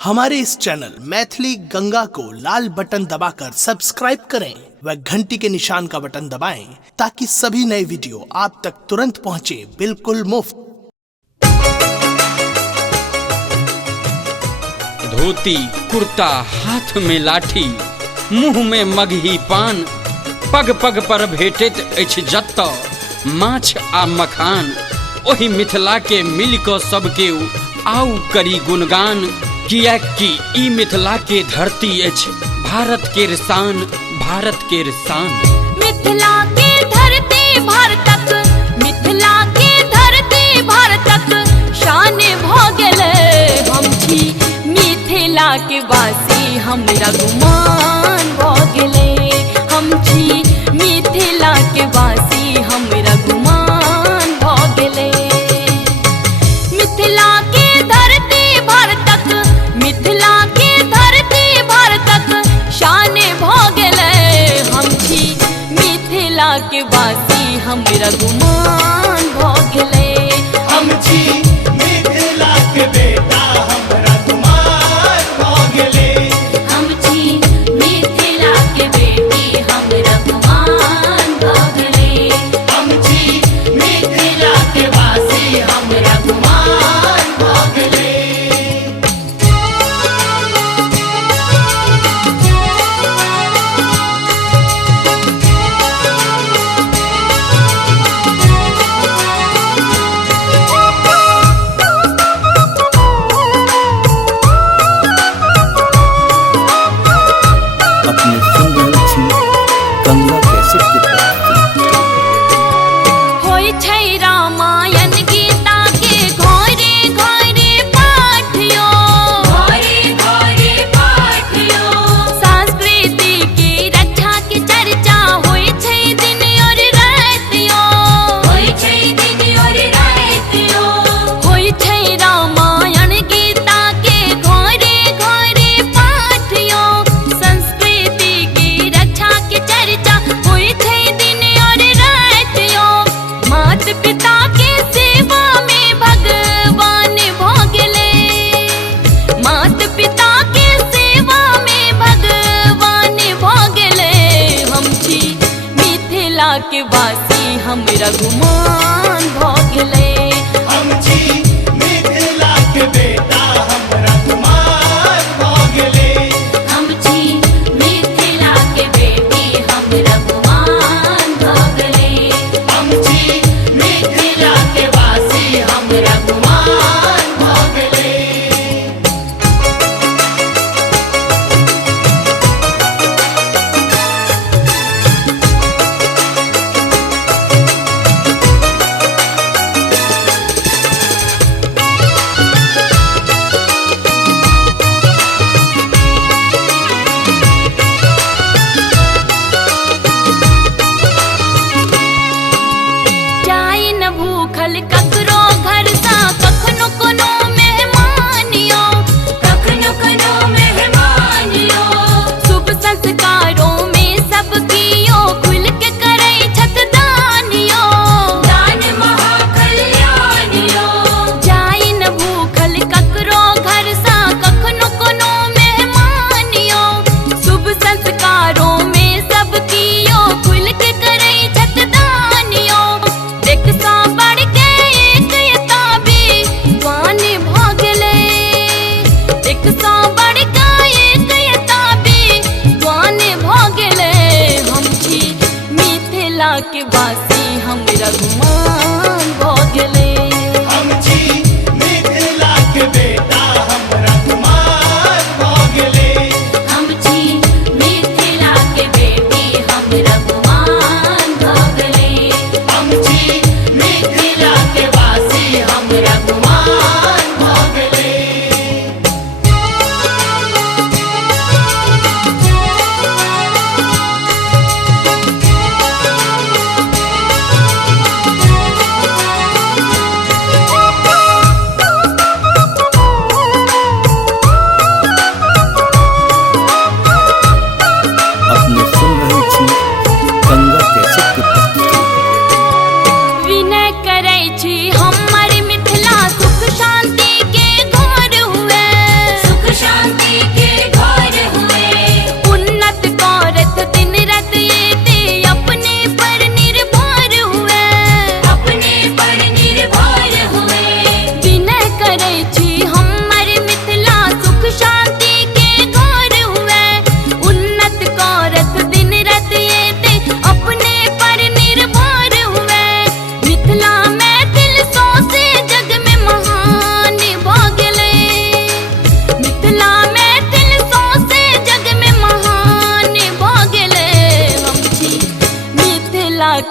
हमारे इस चैनल मैथिली गंगा को लाल बटन दबाकर सब्सक्राइब करें व घंटी के निशान का बटन दबाएं ताकि सभी नए वीडियो आप तक तुरंत पहुंचे बिल्कुल मुफ्त। धोती कुर्ता हाथ में लाठी मुँह में मगही पान पग पग पर भेटैत अछि जतऽ माछ आ मखान ओहि मिथिला के मिल कऽ सबके आउ करी गुणगान कियाकि ई मिथिला के धरती अछि भारत के शान भारत के शान। मिथिला के धरती भारतक मिथिला के धरती भारतक शान भऽ गेलै हम छी मिथिला के वासी हमरा गुमान भऽ गेलै हम छी मिथिला के वासी हमरा गुमान भऽ गेलै। मिथिला के धरती भारतक मिथिला के धरती भारतक शान भऽ गेलै हम छी मिथिला के वासी हमरा गुमान भऽ गेलै हम छी मिथिला के बेटा हमरा गुमान भऽ गेलै हम छी मिथिला के बेटी हमरा गुमान भऽ गेलै हम छी मिथिला के वासी हमरा गुमान भऽ गेलै। अपने सुन रहल छी गंगा कैसेट के प्रस्तुति। होय छै रामायण गीता के घरे घरे पाठियो घरे घरे पाठियो संस्कृति के रक्षा के चर्चा होय छै दिन और रातियो होय छै दिन और रातियो होय छै रामायण गीता के घरे घरे पाठियो संस्कृति की रक्षा के चर्चा होय छै दिन और रातियो मात पिता के सेवा में भगवान भऽ गेलै मात पिता के सेवा में भगवान भऽ गेलै हम छी मिथिला के वासी हमरा गुमान भऽ गेलै हम छी मिथिला के बेटा हमरा गुमान भऽ गेलै हम छी मिथिला के बेटी हमरा गुमान भऽ गेलै हम छी मिथिला के वासी हमरा गुमान भऽ गेलै।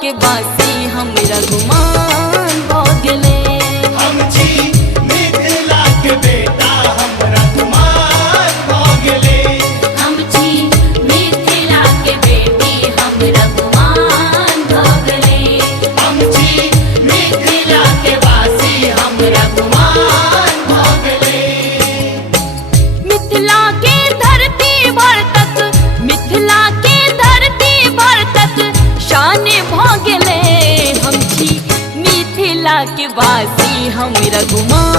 के बासी हमरा गुमान भ गेले। हम छी मिथिला के बेटा हमरा गुमान भ गेले। हम छी मिथिला के बेटी हमरा गुमान भ गेले। हम छी मिथिला के वासी हमरा गुमान भ गेले। मिथिला के धरती भर तक, मिथिला के धरती भर तक शान भ गेले। हम छी मिथिला के वासी हमरा गुमान